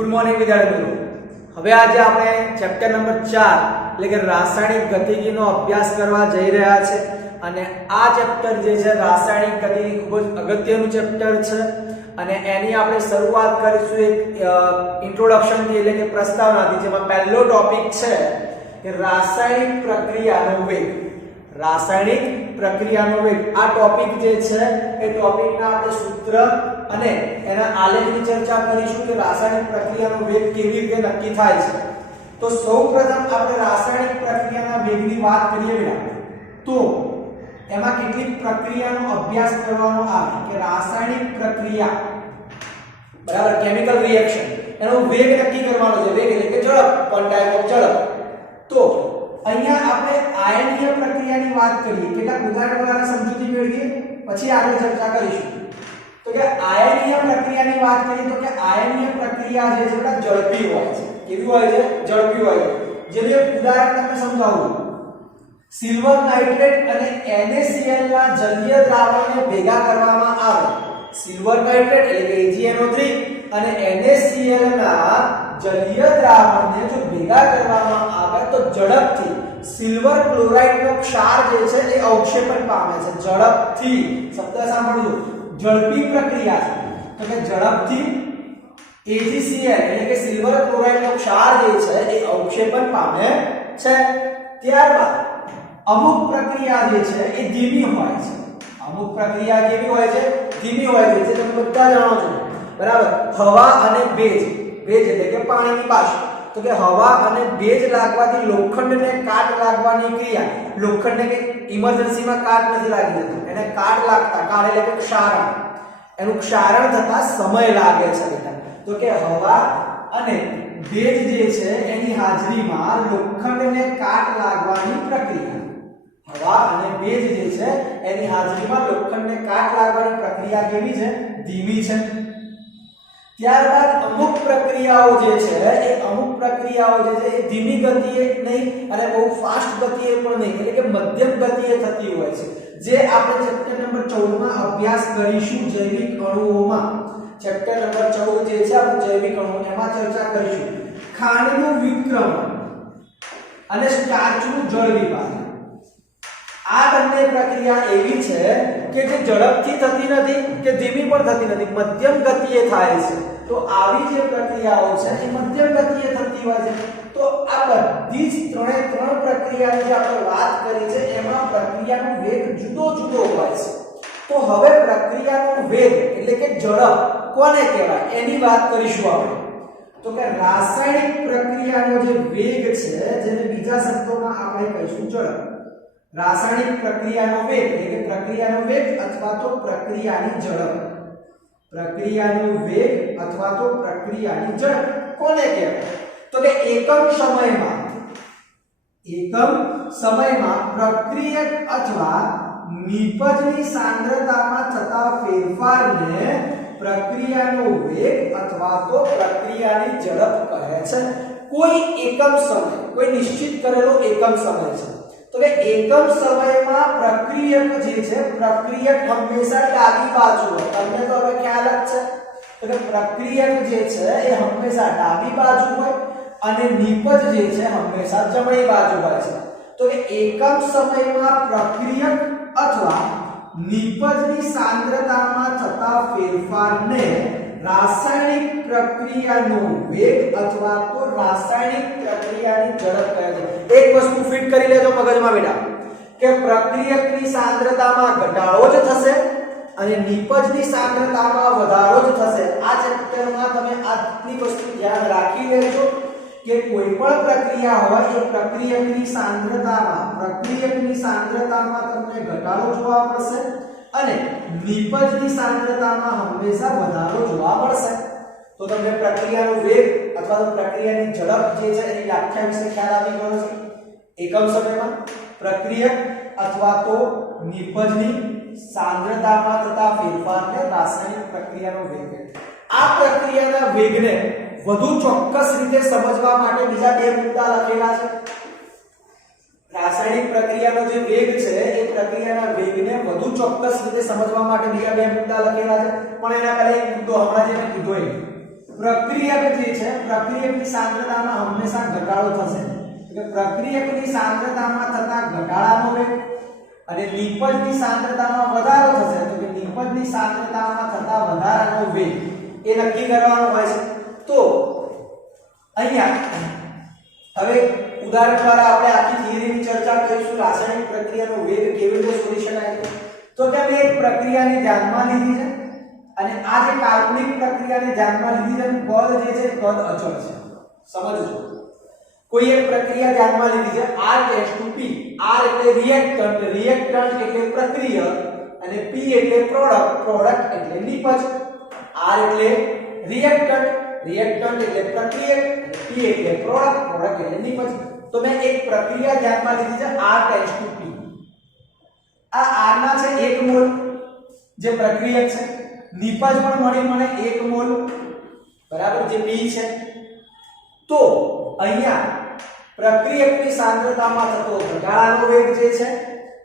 Good morning વિદ્યાર્થી મિત્રો। હવે આજે આપણે ચેપ્ટર નંબર 4 એટલે કે રાસાયણિક ગતિકીનો અભ્યાસ કરવા જઈ રહ્યા છે અને આ ચેપ્ટર જે છે રાસાયણિક ગતિકી ખૂબ જ અગત્યનું ચેપ્ટર છે અને એની આપણે શરૂઆત કરીશું એક ઇન્ટ્રોડક્શન થી એટલે કે પ્રસ્તાવનાથી, જેમાં પહેલો ટોપિક છે કે રાસાયણિક પ્રક્રિયાનો વેગ। રાસાયણિક પ્રક્રિયાનો વેગ આ ટોપિક જે છે એ ટોપિકના આપણે સૂત્ર અને એના આલેખની ચર્ચા કરીશું કે રાસાયણિક પ્રક્રિયાનો વેગ કેવી રીતે નક્કી થાય છે। તો સૌપ્રથમ આપણે રાસાયણિક પ્રક્રિયાના વેગની વાત કરીએ બેટા, તો એમાં કેટલીક પ્રક્રિયાનો અભ્યાસ કરવાનો આવે કે રાસાયણિક પ્રક્રિયા બરાબર કેમિકલ રિએક્શન એનો વેગ નક્કી કરવાનો છે। વેગ એટલે કે ઝડપ, વન ટાઈપ ઓફ ઝડપ। તો અહીંયા આપણે આયનીય પ્રક્રિયાની વાત કરીએ, કેટલાક ઉદાહરણ દ્વારા સમજૂતી મેળવીએ પછી આગળ ચર્ચા કરીશું। તો કે આયનીય પ્રક્રિયાની વાત કરીએ તો કે આયનીય પ્રક્રિયા જે છે એ ઝડપી હોય છે। કેવી હોય છે? ઝડપી હોય છે। જેનું એક ઉદાહરણ તમને સમજાવું। સિલ્વર નાઇટ્રેટ અને NaCl ના જલીય દ્રાવણને ભેગા કરવામાં આવે। સિલ્વર નાઇટ્રેટ એટલે કે AgNO3 અને NaCl ના જલીય દ્રાવણને જો ભેગા કરવામાં આવે તો ઝડપથી સિલ્વર ક્લોરાઇડ નો ક્ષાર જે છે એ અવક્ષેપણ પામે છે। ઝડપથી શબ્દ સાંભળજો, ઝડપી પ્રક્રિયા છે તો કે ઝડપથી AgCl એટલે કે સિલ્વર ક્લોરાઇડ નો ક્ષાર જે છે એ અવક્ષેપણ પામે છે। ત્યારબાદ અમુક પ્રક્રિયા જે છે એ ધીમી હોય છે। અમુક પ્રક્રિયા કેવી હોય છે? ધીમી હોય છે, જે તમે બધા જાણો છો બરાબર। હવા અને ભેજ, ભેજ એટલે કે પાણીની બાષ્પ, તો કે હવા અને ભેજ લાગવાથી લોખંડને કાટ લાગવાની ક્રિયા, લોખંડને કે ઇમરજન્સીમાં કાટ નથી લાગી જતો, એને કાટ લાગતા, કાટ એટલે કે ક્ષારણ, એનું ક્ષારણ થતા સમય લાગે છે બેટા। તો કે હવા અને ભેજ જે છે એની હાજરીમાં લોખંડને કાટ લાગવાની પ્રક્રિયા, હવા અને ભેજ જે છે એની હાજરીમાં લોખંડને કાટ લાગવાની પ્રક્રિયા કેવી છે? ધીમી છે। ત્યારબાદ અમુક પ્રક્રિયાઓ જે છે એ ધીમી ગતિએ નહીં અને બહુ ફાસ્ટ ગતિએ પણ નહીં, એટલે કે મધ્યમ ગતિએ થતી હોય છે, જે આપણે ચેપ્ટર નંબર 14 માં અભ્યાસ કરીશું જૈવિક અણુઓમાં। ચેપ્ટર નંબર 14 જે છે આપણે જૈવિક અણુઓ એમાં ચર્ચા કરીશું। ખાંડનું વિક્રમણ અને સ્ટાર્ચનું જળ વિભાજન, આ બંને પ્રક્રિયા એવી છે કે જે ઝડપથી થતી નથી કે ધીમી પણ થતી નથી, મધ્યમ ગતિએ થાય છે। તો આવી જે પ્રક્રિયાઓ છે એ મધ્યમ ગતિએ થતી હોય છે। તો આ બધી જ ત્રણ પ્રક્રિયાની જે આપણે વાત કરી છે એમાં પ્રક્રિયાનો વેગ જુદો જુદો હોય છે। તો હવે પ્રક્રિયાનો વેગ એટલે કે ઝડપ કોને કહેવાય એની વાત કરીશું આપણે। તો કે રાસાયણિક પ્રક્રિયાનો જે વેગ છે જેને બીજા શબ્દોમાં આપણે કહીશું ઝડપ। રાસાયણિક પ્રક્રિયાનો વેગ એટલે કે પ્રક્રિયાનો વેગ અથવા તો પ્રક્રિયાની ઝડપ, પ્રક્રિયાનો વેગ અથવા તો પ્રક્રિયાની ઝડપ કોને કહેવાય? તો કે એકમ સમયમાં પ્રક્રિયક અથવા નિપજની સાંદ્રતામાં થતા ફેરફારને પ્રક્રિયાનો વેગ અથવા તો પ્રક્રિયાની ઝડપ કહે છે। કોઈ એકમ સમય, કોઈ નિશ્ચિત કરેલો એકમ સમય છે, તો કે એકમ સમયમાં પ્રક્રિયક જે છે, પ્રક્રિયક હંમેશા ડાબી બાજુ હોય, તમને તો હવે ખ્યાલ જ છે। તો કે પ્રક્રિયક જે છે એ હંમેશા ડાબી બાજુ હોય અને નિપજ જે છે હંમેશા જમણી બાજુ હોય છે। તો કે એકમ સમયમાં પ્રક્રિયક અથવા નિપજની સાંદ્રતામાં થતા ફેરફારને રાસાયણિક પ્રક્રિયાનો વેગ અથવા તો રાસાયણિક પ્રક્રિયાની ઝડપ કહે છે। એક વસ્તુ ફિટ કરી લેજો મગજમાં બેટા કે પ્રક્રિયકની સાંદ્રતામાં ઘટાડો જ થશે અને નિપજની સાંદ્રતામાં વધારો જ થશે। આ ચેપ્ટરમાં તમે આટલી વસ્તુ ધ્યાન રાખી લેજો કે કોઈ પણ પ્રક્રિયા હોય એ પ્રક્રિયકની સાંદ્રતામાં તમને ઘટાડો જોવા મળશે અને નિપજની સાંદ્રતામાં હંમેશા વધારો જોવા મળશે। તો તમને પ્રક્રિયાનો વેગ અથવા તો પ્રક્રિયાની ઝડપ જે છે એની વ્યાખ્યા વિશે ખ્યાલ આવી ગયો છે। એકમ સમયમાં પ્રક્રિયક અથવા તો નિપજની સાંદ્રતામાં થતા ફેરફારને રાસાયણિક પ્રક્રિયાનો વેગ કહે છે। આ પ્રક્રિયાના વેગને વધુ ચોક્કસ રીતે સમજવા માટે બીજા બે મુદ્દા લખેલા છે। રાસાયણિક પ્રક્રિયાનો જે વેગ છે એ પ્રક્રિયાના વેગને વધુ ચોક્કસ રીતે સમજવા માટે બીજા બે મુદ્દા લખેલા છે, પણ એના પહેલા એક મુદ્દો હમણાં જે મેં કીધો એ પ્રક્રિયક જે છે પ્રક્રિયકની સાંદ્રતામાં હંમેશા ઘટાડો થશે એટલે પ્રક્રિયકની સાંદ્રતામાં થતા ઘટાડાનો વેગ અને નિપજની સાંદ્રતામાં વધારો થશે તો કે નિપજની સાંદ્રતામાં થતા વધારાનો વેગ એ નક્કી કરવાનો હોય છે તો અહીંયા હવે ઉદાહરણ દ્વારા આપણે આખી થિયરીની ચર્ચા કરીશું રાસાયણિક પ્રક્રિયાનો વેગ કેવી રીતે શોધી શકાય તો કે અમે એક પ્રક્રિયાને ધ્યાનમાં લીધી છે અને આ જે કાલ્પનિક પ્રક્રિયાને ધ્યાનમાં લીધી છે કદ જે છે કદ અચળ છે સમજજો કોઈ એક પ્રક્રિયા ધ્યાનમાં લીધી છે r tends to p r એટલે રિએક્ટન્ટ રિએક્ટન્ટ એટલે પ્રક્રિયક અને p એટલે પ્રોડક્ટ પ્રોડક્ટ એટલે નિપજ r એટલે રિએક્ટન્ટ રિએક્ટન્ટ એટલે પ્રક્રિયક અને p એટલે પ્રોડક્ટ પ્રોડક્ટ એટલે નિપજ તો મેં એક પ્રક્રિયા ધ્યાનમાં લીધી છે r ટેન્ડ્સ ટુ p આ r ના છે 1 મોલ જે પ્રક્રિયક છે નિપજ પણ મળી મને 1 મોલ બરાબર જે p છે તો અહીંયા પ્રક્રિયકની સાંદ્રતામાં થતો ઘટાડાનો વેગ જે છે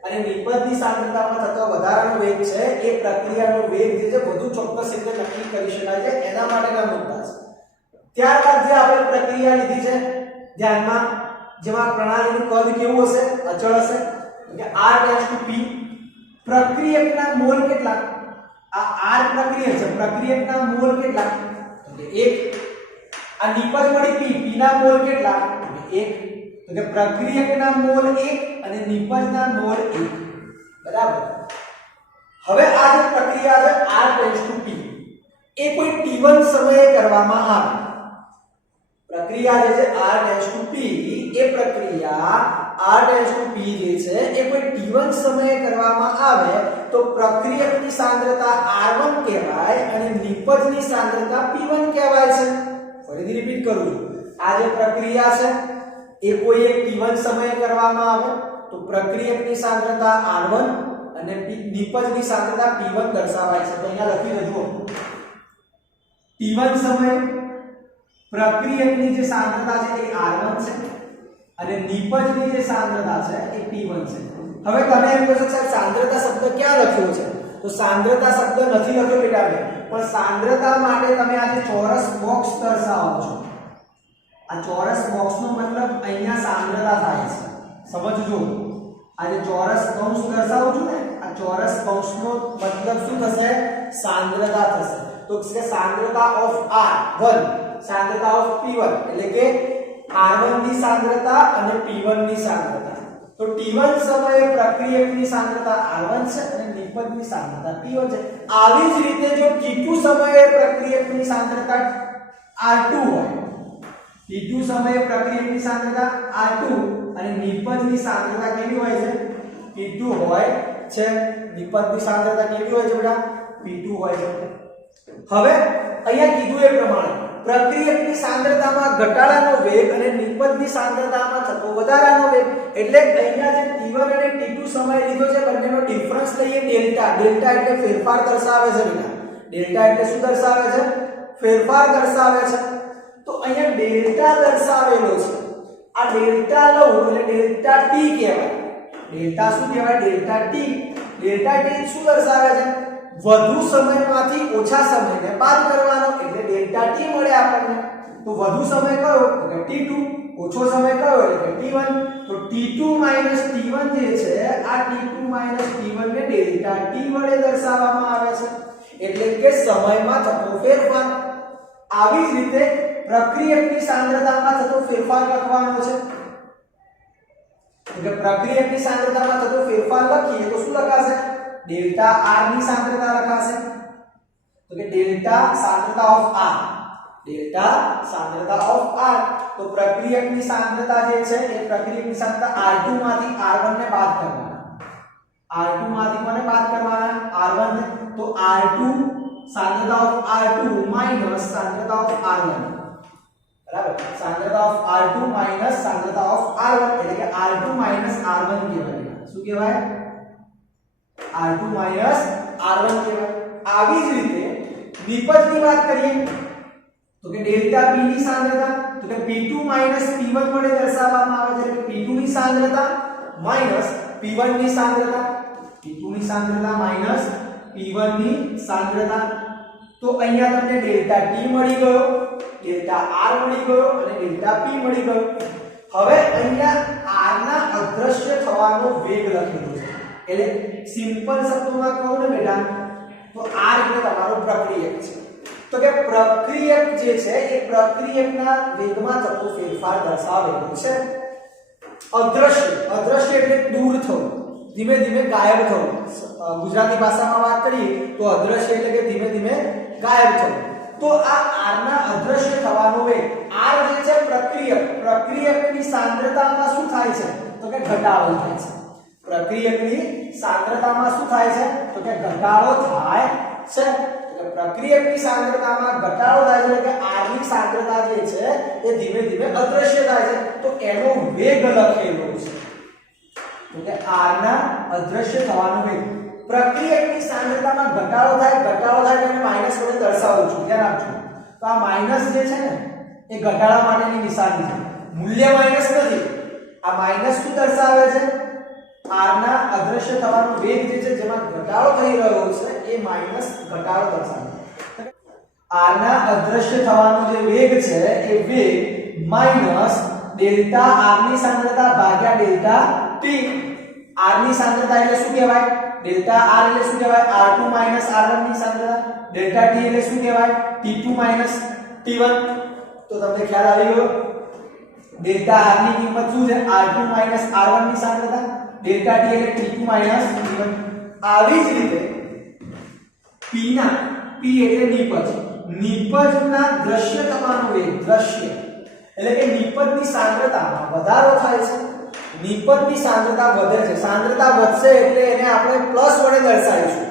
અને નિપજની સાંદ્રતામાં થતો વધારાનો વેગ છે એ પ્રક્રિયાનો વેગ જે છે વધુ ચોક્કસ રીતે નક્કી કરી શકાય છે એના માટેના મુદ્દા છે ત્યારબાદ જે આપણે પ્રક્રિયા લીધી છે ધ્યાનમાં જેમાં પ્રણાલીનું કદ કેવું હશે અચળ હશે એટલે r ટેન્ડ્સ ટુ p પ્રક્રિયકના મોલ કેટલા આ r પ્રક્રિયક છે પ્રક્રિયકના મોલ કેટલા એટલે 1 આ નિપજ મળી p p ના મોલ કેટલા 1 તો કે પ્રક્રિયકના મોલ 1 અને નિપજના મોલ 1 બરાબર હવે આ જે પ્રક્રિયા છે r ટેન્ડ્સ ટુ p એ કોઈ t1 સમયે કરવામાં આવે પ્રક્રિયા જે છે r ટેન્ડ્સ ટુ p એ પ્રક્રિયા r ટેન્ડ્સ ટુ p જે છે એ કોઈ t1 સમયે કરવામાં આવે તો પ્રક્રિયકની સાંદ્રતા r1 કહેવાય અને નિપજની સાંદ્રતા p1 કહેવાય છે ફરીથી રિપીટ કરું છું આ જે પ્રક્રિયા છે એ કોઈ એક t1 સમયે કરવામાં આવે તો પ્રક્રિયકની સાંદ્રતા r1 અને નિપજની સાંદ્રતા p1 દર્શાવાય છે તો અહીંયા લખી લેજો t1 સમયે પ્રક્રિયકની જે સાંદ્રતા છે એ r1 છે અને નિપજની જે સાંદ્રતા છે એ p1 છે હવે તમે એમ કહો છો સાહેબ સાંદ્રતા શબ્દ ક્યાં લખ્યો છે તો સાંદ્રતા શબ્દ નથી લખ્યો બેટા પણ સાંદ્રતા માટે તમે આ જે ચોરસ બોક્સ દર્શાવો છો આ ચોરસ બોક્સનો મતલબ અહીંયા સાંદ્રતા થાય છે સમજજો આ જે ચોરસ કૌંસ દર્શાવું છું ને આ ચોરસ કૌંસનો મતલબ શું થશે સાંદ્રતા થશે તો કે સાંદ્રતા ઓફ r1 સાંદ્રતા ઓફ p1 એટલે કે r1 ની સાંદ્રતા અને p1 ની સાંદ્રતા તો t1 સમયે પ્રક્રિયકની સાંદ્રતા r1 છે અને નિપજની સાંદ્રતા p1 છે આવી જ રીતે જો t2 સમયે પ્રક્રિયકની સાંદ્રતા r2 હોય t2 સમયે પ્રક્રિયકની સાંદ્રતા r2 અને નિપજની સાંદ્રતા કેવી હોય છે p2 હોય છે નિપજની સાંદ્રતા કેવી હોય છે બેટા p2 હોય છે હવે અહીંયા કીધું એ પ્રમાણે પ્રક્રિયકની સાંદ્રતામાં ઘટાડાનો વેગ અને નિપજની સાંદ્રતામાં થતો વધારાનો વેગ એટલે અહીંયા જે t1 અને t2 સમય લીધો છે બંનેનો ડિફરન્સ લઈએ ડેલ્ટા ડેલ્ટા એટલે ફેરફાર દર્શાવે છે બેટા ડેલ્ટા એટલે શું દર્શાવે છે ફેરફાર દર્શાવે છે તો અહીંયા ડેલ્ટા દર્શાવેલો છે આ ડેલ્ટા લઉં એટલે ડેલ્ટા t કહેવાય ડેલ્ટા શું કહેવાય ડેલ્ટા t શું દર્શાવે છે વધુ સમયમાંથી ઓછા સમયને બાદ કરવાનો એટલે ડેલ્ટા t મળે આપણને તો વધુ સમય કયો એટલે t2 ઓછો સમય કયો એટલે t1 તો t2 t1 જે છે આ t2 t1 ને ડેલ્ટા t વડે દર્શાવવામાં આવે છે એટલે કે સમયમાં થતો ફેરફાર આવી જ રીતે પ્રક્રિયકની સાંદ્રતામાં થતો ફેરફાર લખવાનો છે એટલે પ્રક્રિયકની સાંદ્રતામાં થતો ફેરફાર લખીએ તો શું લખાશે ડેલ્ટા r ની સાંદ્રતા લખાશે તો કે ડેલ્ટા સાંદ્રતા ઓફ r ડેલ્ટા સાંદ્રતા ઓફ r તો પ્રક્રિયકની સાંદ્રતા જે છે એ પ્રક્રિયકની સાંદ્રતા r2 માંથી r1 ને બાદ કરવાના r2 માંથી કોને બાદ કરવાના r1 ને તો r2 સાંદ્રતા ઓફ r2 માઈનસ સાંદ્રતા ઓફ r1 બરાબર સાંદ્રતા ઓફ r2 માઈનસ સાંદ્રતા ઓફ r1 એટલે કે r2 માઈનસ r1 કહેવાય શું કહેવાય r2 માઈનસ r1 કહેવાય આવી જ રીતે નિપજની વાત કરીએ તો કે ડેલ્ટા p ની સાંદ્રતા તો કે p2 p1 વડે દર્શાવવામાં આવે છે એટલે p2 ની સાંદ્રતા માઈનસ p1 ની સાંદ્રતા p2 ની સાંદ્રતા માઈનસ p1 ની સાંદ્રતા તો અહીંયા તમને ડેલ્ટા t મળી ગયો ડેલ્ટા આર મળી ગયો અને ડેલ્ટા પી મળી ગયો. હવે અહીંયા આર ના અદ્રશ્ય થવાનો વેગ લખેલો છે. એટલે સિમ્પલ શબ્દોમાં કહું ને બેટા તો આર એટલે તમારો પ્રક્રિયક છે. તો કે પ્રક્રિયક જે છે એ પ્રક્રિયકના વેગમાં થતો ફેરફાર દર્શાવેલો છે. અદ્રશ્ય એટલે દૂર થવું, ધીમે ધીમે ગાયબ થવું. ગુજરાતી ભાષામાં વાત કરીએ તો અદ્રશ્ય એટલે કે ધીમે ધીમે ગાયબ થવું. તો આ r ના અદ્રશ્ય થવાનો વેગ, r જે છે પ્રક્રિયકની સાંદ્રતામાં શું થાય છે તો કે ઘટાડો થાય છે. પ્રક્રિયકની સાંદ્રતામાં શું થાય છે તો કે ઘટાડો થાય છે. પ્રક્રિયકની સાંદ્રતામાં ઘટાડો થાય છે એટલે કે r ની સાંદ્રતા જે છે એ ધીમે ધીમે અદ્રશ્ય થાય છે. તો એનો વેગ લખેલો છે. તો કે r ના અદ્રશ્ય થવાનો વેગ, પ્રક્રિયકની સાંદ્રતામાં ઘટાડો થાય એટલે માઈનસ વડે દર્શાવું છું. ધ્યાન આપજો. તો આ માઈનસ જે છે ને એ ઘટાડા માટેની નિશાની છે. મૂલ્ય માઈનસ નથી. આ માઈનસ શું દર્શાવે છે? r ના અદ્રશ્ય થવાનો વેગ જે છે જેમાં ઘટાડો થઈ રહ્યો છે એ માઈનસ ઘટાડો દર્શાવે છે. r ના અદ્રશ્ય થવાનો જે વેગ છે એ વેગ માઈનસ ડેલ્ટા r ની સાંદ્રતા ભાગ્યા ડેલ્ટા t. r ની સાંદ્રતા એટલે શું કહેવાય? ડેલ્ટા r એટલે શું કહેવાય? r2 r1 ની સાંદ્રતા. ડેલ્ટા t એટલે શું કહેવાય? t2 t1. તો તમને ખ્યાલ આવી ગયો. ડેલ્ટા r ની કિંમત શું છે? r2 r1 ની સાંદ્રતા. ડેલ્ટા t એટલે t2 t1. આવી જ રીતે p એટલે નિપજના દ્રશ્ય થવાનો વેગ, દ્રશ્ય એટલે કે નિપજની સાંદ્રતામાં વધારો થાય છે. નિપજની સાંદ્રતા વધે છે. સાંદ્રતા વધશે એટલે એને આપણે પ્લસ વડે દર્શાવીશું.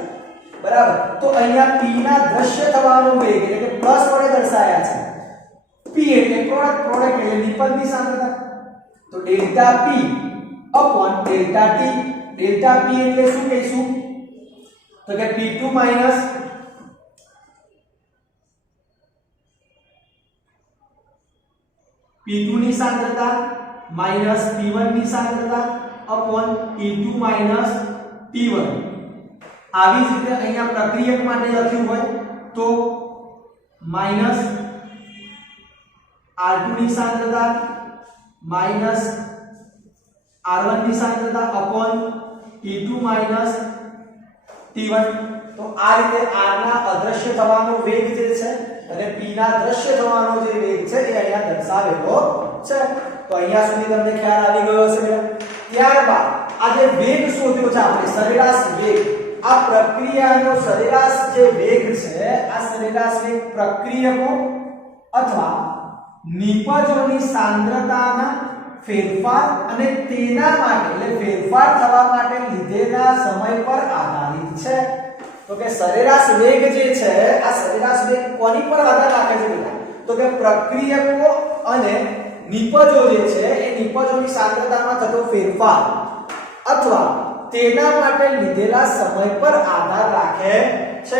બરાબર. તો અહીંયા p ના દ્રશ્ય થવાનો વેગ એટલે કે પ્લસ વડે દર્શાવ્યા છે. p એટલે પ્રોડક્ટ એટલે નિપજની સાંદ્રતા. તો delta p upon delta t. Delta p એટલે શું કહીશું તો કે p2 ની સાંદ્રતા માઈનસ p1 ની સાંદ્રતા upon p2 t1. આવી જ રીતે અહીંયા પ્રક્રિયક માટે લખ્યું હોય તો માઈનસ r2 ની સાંદ્રતા માઈનસ r1 ની સાંદ્રતા upon p2 t1. તો આ રીતે r ના અદ્રશ્ય થવાનો વેગ જે છે અને p ના દ્રશ્ય થવાનો જે વેગ છે એ અહીંયા દર્શાવેલો છે. તો અહીંયા સુધી તમને ખ્યાલ આવી ગયો હશે. ત્યારબાદ આ જે વેગ શોધ્યો છે આપણે, સરેરાશ વેગ, આ પ્રક્રિયાનો સરેરાશ જે વેગ છે આ સરેરાશ વેગ પ્રક્રિયકો અથવા નિપજોની સાંદ્રતાના ફેરફાર અને તેના માટે એટલે ફેરફાર થવા માટે લીધેલા સમય પર આધારિત છે. તો કે સરેરાશ વેગ જે છે આ સરેરાશ વેગ કોની પર આધાર રાખે છે બેટા? તો કે પ્રક્રિયકો અને નિપજો જે છે એ નિપજોની સાંદ્રતામાં થતો ફેરફાર અથવા તેના માટે લીધેલા સમય પર આધાર રાખે છે.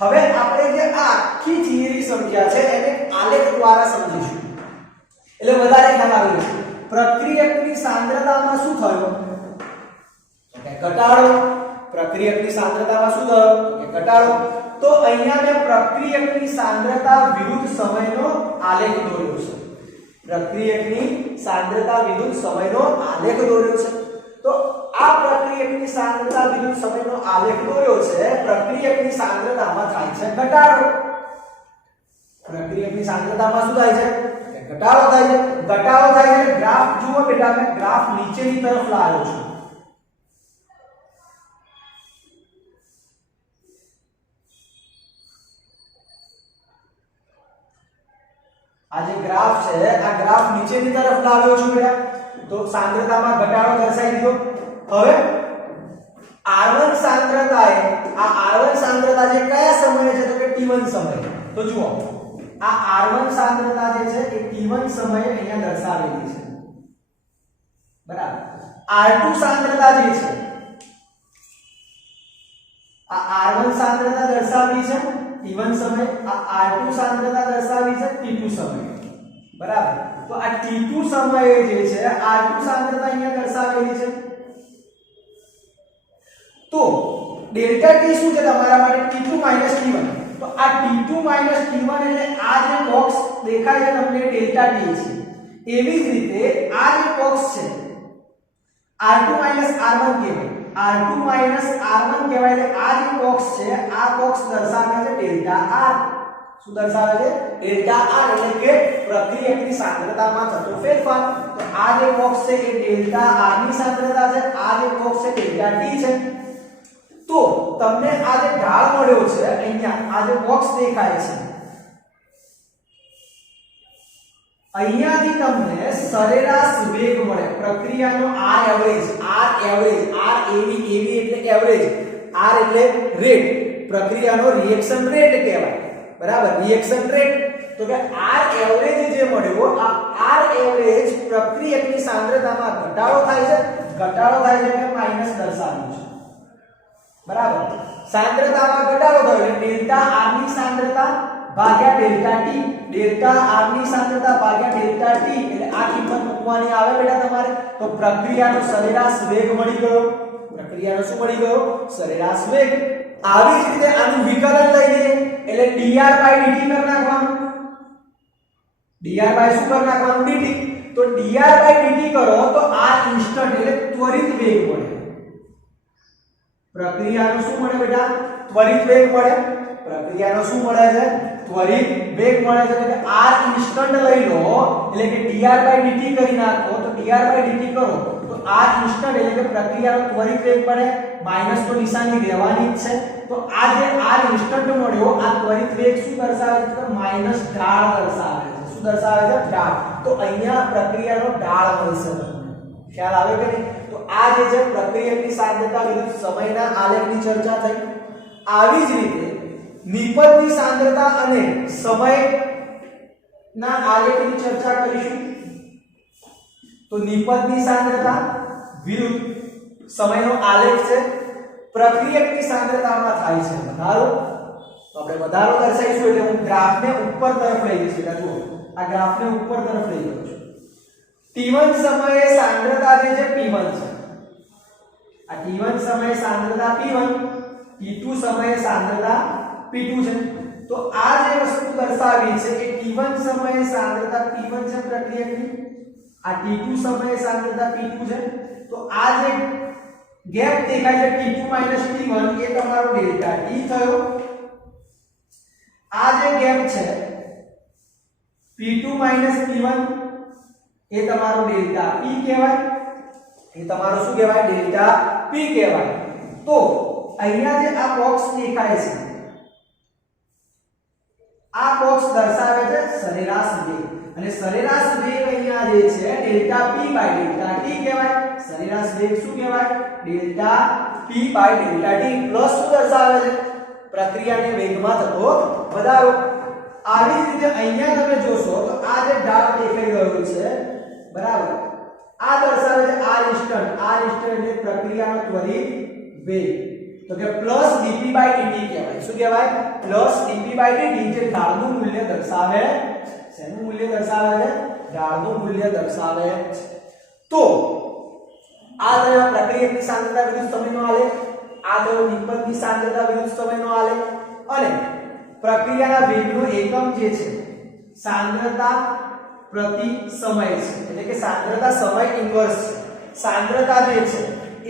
હવે આપણે જે આ આખી થિયરી સમજ્યા છે એને આલેખ દ્વારા સમજીશું એટલે વધારે ખ્યાલ આવી જશે. પ્રક્રિયકની સાંદ્રતામાં શું થયું કે ઘટાડો. પ્રક્રિયકની સાંદ્રતામાં શું થયું કે ઘટાડો. તો અહીંયા મેં પ્રક્રિયકની સાંદ્રતા વિરુદ્ધ સમયનો આલેખ દોર્યો છે. પ્રક્રિયકની સાંદ્રતા વિરુદ્ધ સમયનો આલેખ દોર્યો છે. તો આ પ્રક્રિયકની સાંદ્રતા વિરુદ્ધ સમયનો આલેખ દોર્યો છે. પ્રક્રિયકની સાંદ્રતામાં થાય છે ઘટાડો. પ્રક્રિયકની સાંદ્રતામાં શું થાય છે? ઘટાડો થાય છે. ઘટાડો થાય છે ગ્રાફ જુઓ બેટા, મેં ગ્રાફ નીચેની તરફ લાવ્યો છું. આ જે ગ્રાફ છે આ ગ્રાફ નીચેની તરફ લાવ્યો છું બેટા. તો સાંદ્રતામાં ઘટાડો દર્શાવી દીધો. હવે R1 સાંદ્રતાએ આ R1 સાંદ્રતા જે કયા સમયે છે તો કે T1 સમયે. તો જુઓ આ R1 સાંદ્રતા જે છે એ T1 સમયે અહીંયા દર્શાવેલી છે. બરાબર. R2 સાંદ્રતા જે છે આ R1 સાંદ્રતા દર્શાવી છે T1 સમયે, આ R2 સાંદ્રતા દર્શાવી છે T2 સમયે. બરાબર. તો આ T2 સમયે જે છે R2 સાંદ્રતા અહીંયા દર્શાવેલી છે. તો ડેલ્ટા T શું છે તમારા માટે? T2 T1. તો આ T2 T1 એટલે આ જે બોક્સ દેખાય છે તમને ડેલ્ટા T છે. એવી જ રીતે આ જે બોક્સ છે R2 R1 કહેવાય. R2 R1 કહેવાય એટલે આ જે બોક્સ છે આ બોક્સ દર્શાવે છે ડેલ્ટા R. શું દર્શાવે છે? ડેલ્ટા R એટલે કે પ્રક્રિયકની સાંદ્રતામાં થતો ફેરફાર. તો આ જે બોક્સ છે એ ડેલ્ટા R ની સાંદ્રતા છે, આ જે બોક્સ છે ડેલ્ટા T છે. તો તમને આ જે ઢાળ મળ્યો છે અહીંયા આ જે બોક્સ દેખાય છે અહીંયાથી તમને સરેરાશ વેગ મળે પ્રક્રિયાનો R એવરેજ એટલે એવરેજ, R એટલે રેટ, પ્રક્રિયાનો રિએક્શન રેટ કહેવાય. બરાબર, રિએક્શન રેટ. તો કે R એવરેજ જે મળ્યો આ R એવરેજ પ્રક્રિયકની સાંદ્રતામાં ઘટાડો થાય છે એટલે માઈનસ દર્શાવ્યું છે. બરાબર, સાંદ્રતામાં ઘટાડો થયો એટલે ડેલ્ટા R ની સાંદ્રતા ભાગ્યા ડેલ્ટા T, ડેલ્ટા R ની સાંદ્રતા ભાગ્યા ડેલ્ટા T એટલે આ કિંમત મૂકવાની આવે બેટા તમારે. તો પ્રક્રિયાનો સરેરાશ વેગ મળી ગયો. પ્રક્રિયાનો શું મળી ગયો? સરેરાશ વેગ. આવી જ રીતે આનું વિકલન લઈ લઈએ એટલે dr/dt કરી નાખવાનું. dr શું કરી નાખવાનું? dt. તો dr/dt કરો તો આ ઇન્સ્ટન્ટ એટલે ત્વરિત વેગ મળે. પ્રક્રિયાનો શું મળે બેટા? ત્વરિત વેગ મળે. પ્રક્રિયાનો શું મળે છે? ત્વરિત વેગ મળે છે. એટલે r ઇન્સ્ટન્ટ લઈ લો એટલે કે dr/dt કરી નાખો તો dr/dt કરો તો r ઇન્સ્ટન્ટ એટલે કે પ્રક્રિયાનો ત્વરિત વેગ મળે. માઈનસ તો નિશાની રહેવાની જ છે. તો આ જે r ઇન્સ્ટન્ટ મળ્યો આ ત્વરિત વેગ શું દર્શાવે છે? તો માઈનસ ઢાળ દર્શાવે છે. શું દર્શાવે છે? ઢાળ. તો અહીંયા પ્રક્રિયાનો ઢાળ મળશે. ખ્યાલ આવે કે નહીં? તો આ જે છે પ્રક્રિયકની સાંદ્રતા વિરુદ્ધ સમયના આલેખની ચર્ચા થઈ. આવી જ રીતે નિપજની સાંદ્રતા અને સમયના આલેખની ચર્ચા કરીશું. તો નિપજની સાંદ્રતા વિરુદ્ધ સમયનો આલેખ છે પ્રક્રિયકની સાંદ્રતામાં થાય છે વધારો. તો આપણે વધારો દર્શાવીશું એટલે હું ગ્રાફને ઉપર તરફ લઈ જઈશ. એટલે જુઓ આ ગ્રાફને ઉપર તરફ લઈ જાઉં છું. T1 સમયે સાંદ્રતા જે છે P1 છે. આ T1 સમયે સાંદ્રતા P1, T2 સમયે સાંદ્રતા P2 છે. તો આ જે વસ્તુ દર્શાવી છે કે T1 સમયે સાંદ્રતા P1 છે પ્રક્રિયકની, આ T2 સમયે સાંદ્રતા P2 છે. તો આ જે ગેપ દેખાય છે T2 T1 એ તમારો ડેલ્ટા T થયો. આ જે ગેપ છે P2 P1 એ તમારો ડેલ્ટા P કહેવાય. એ તમારો શું કહેવાય? ડેલ્ટા P કહેવાય. તો અહીંયા જે આ બોક્સ દેખાય છે આ બોક્સ દર્શાવે છે સરેરાશ વેગ અને સરેરાશ વેગ અહીંયા જે છે ડેલ્ટા P ડેલ્ટા T કહેવાય. સરેરાશ વેગ શું કહેવાય? Delta P delta T plus શું દર્શાવે છે? પ્રક્રિયાને વેગમાં થતો વધારો. આવી જ રીતે અહીંયા તમે જોશો તો આ જે ઢાળ દેખાઈ રહ્યો છે બરાબર આ દર્શાવે છે r ઇન્સ્ટન્ટ. r ઇન્સ્ટન્ટ એટલે પ્રક્રિયાનો ત્વરિત વેગ. તો કે પ્લસ dp dt કહેવાય. શું કહેવાય? પ્લસ dp dt જે ઢાળનું મૂલ્ય દર્શાવે છે. શેનું મૂલ્ય દર્શાવે છે? ઢાળનું મૂલ્ય દર્શાવે છે. તો આ થયો પ્રક્રિયકની સાંદ્રતા વિરુદ્ધ સમયનો આલેખ, આ થયો નિપજની સાંદ્રતા વિરુદ્ધ સમયનો આલેખ અને પ્રક્રિયાના વેગનો એકમ જે છે સાંદ્રતા પ્રતિ સમય છે. એટલે કે સાંદ્રતા સમય ઇન્વર્સ છે. સાંદ્રતા જે છે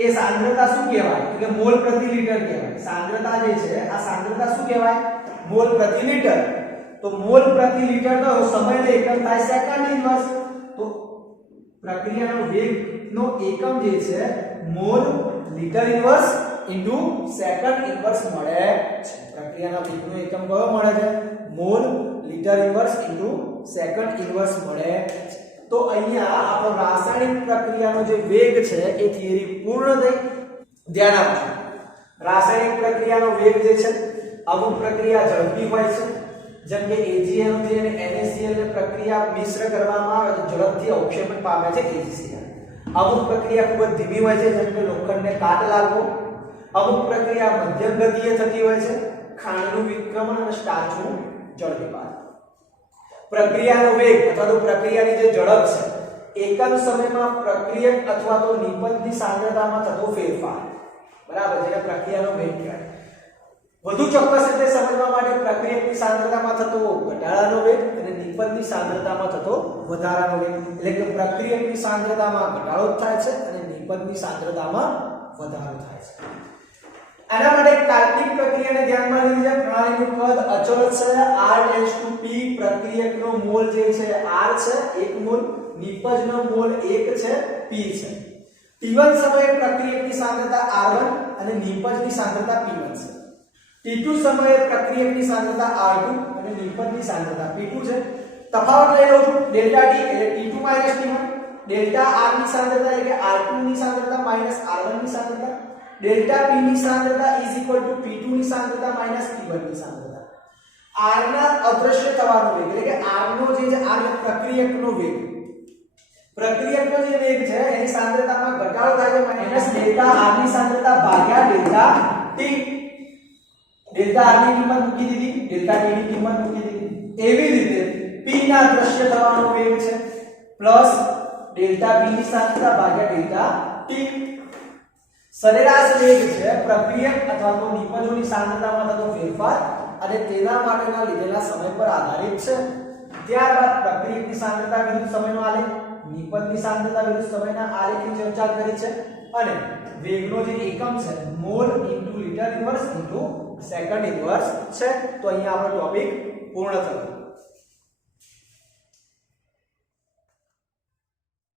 એ સાંદ્રતા શું કહેવાય? એટલે મોલ પ્રતિ લિટર કહેવાય. સાંદ્રતા જે છે આ સાંદ્રતા શું કહેવાય? મોલ પ્રતિ લિટર. તો મોલ પ્રતિ લિટર તો સમયનો એકમ થાય સેકન્ડ ઇન્વર્સ. તો પ્રક્રિયાનો વેગનો એકમ જે છે mall litre inverse into second inverse મળે છે. પ્રક્રિયાના વેગનો એકમ કયો મળે છે? Mall litre inverse into second inverse મળે છે. તો અહીંયા આપણો રાસાયણિક પ્રક્રિયાનો જે વેગ છે એ થિયરી પૂર્ણ થઈ. ધ્યાન આપજો. રાસાયણિક પ્રક્રિયાનો વેગ જે છે અમુક પ્રક્રિયા ઝડપી હોય છે જેમ કે AgNO3 અને NaCl ને પ્રક્રિયા મિશ્ર કરવામાં આવે તો ઝડપથી અવક્ષેપણ પામે છે AgCl. અમુક પ્રક્રિયા ખૂબ જ ધીમી હોય છે જેમ કે લોખંડને કાટ લાગવો. અમુક પ્રક્રિયા મધ્યમ ગતિએ થતી હોય છે ખાંડનું વિક્રમણ અને સ્ટાર્ચનું જળવિભાજન. પ્રક્રિયાનો વેગ અથવા તો પ્રક્રિયાની જે ઝડપ છે એકમ સમયમાં પ્રક્રિયક અથવા તો નિપજની સાંદ્રતામાં થતો ફેરફાર. બરાબર, જેને પ્રક્રિયાનો વેગ કહેવાય. વધુ ચોક્કસ રીતે સમજવા માટે પ્રક્રિયકની સાંદ્રતામાં થતો ઘટાડાનો વેગ અને નિપજની સાંદ્રતામાં થતો વધારાનો વેગ, એટલે કે પ્રક્રિયકની સાંદ્રતામાં ઘટાડો થાય છે અને નિપજની સાંદ્રતામાં વધારો થાય છે. આના માટે કાલ્પનિક પ્રક્રિયાને ધ્યાનમાં લીધી છે. પ્રણાલીનું કદ અચળ છે, r → p. પ્રક્રિયકનો મોલ જે છે r છે 1 મોલ, નિપજનો મોલ 1 છે, p છે. t1 સમયે પ્રક્રિયકની સાંદ્રતા r1 અને નિપજની સાંદ્રતા p1 છે. t2 સમયે પ્રક્રિયકની સાંદ્રતા r2 અને નિપજની સાંદ્રતા p2 છે. તફાવત લઈ લઉં છું ડેલ્ટા t એટલે t2 - t1, ડેલ્ટા r ની સાંદ્રતા એટલે કે r2 ની સાંદ્રતા માઈનસ r1 ની સાંદ્રતા, ડેલ્ટા p ની સાંદ્રતા p2 ની સાંદ્રતા માઈનસ p1 ની સાંદ્રતા. r ના અદૃશ્ય થવાનો વેગ એટલે કે r નો જે છે r પ્રક્રિયકનો વેગ, પ્રક્રિયકનો જે વેગ છે એની સાંદ્રતામાં ઘટાડો થાય છે માઈનસ ડેલ્ટા r ની સાંદ્રતા ભાગ્યા ડેલ્ટા t. ડેલ્ટા r ની કિંમત મૂકી દીધી, ડેલ્ટા t ની કિંમત મૂકી દીધી. એવી રીતે p ના અદૃશ્ય થવાનો વેગ છે પ્લસ ડેલ્ટા p ની સાંદ્રતા ભાગ્યા ડેલ્ટા t. સરેરાશ વેગ છે પ્રક્રિયક અથવા તો નિપજોની સાંદ્રતામાં થતો ફેરફાર અને તેના માટેના લીધેલા સમય પર આધારિત છે. ત્યારબાદ પ્રક્રિયકની સાંદ્રતા વિરુદ્ધ સમયનો આલેખ, નિપજની સાંદ્રતા વિરુદ્ધ સમયના આલેખની ચર્ચા કરી છે અને વેગનો જે એકમ છે mall * litre inverse * second inverse છે. તો અહીંયા આપણો ટોપિક પૂર્ણ થયો.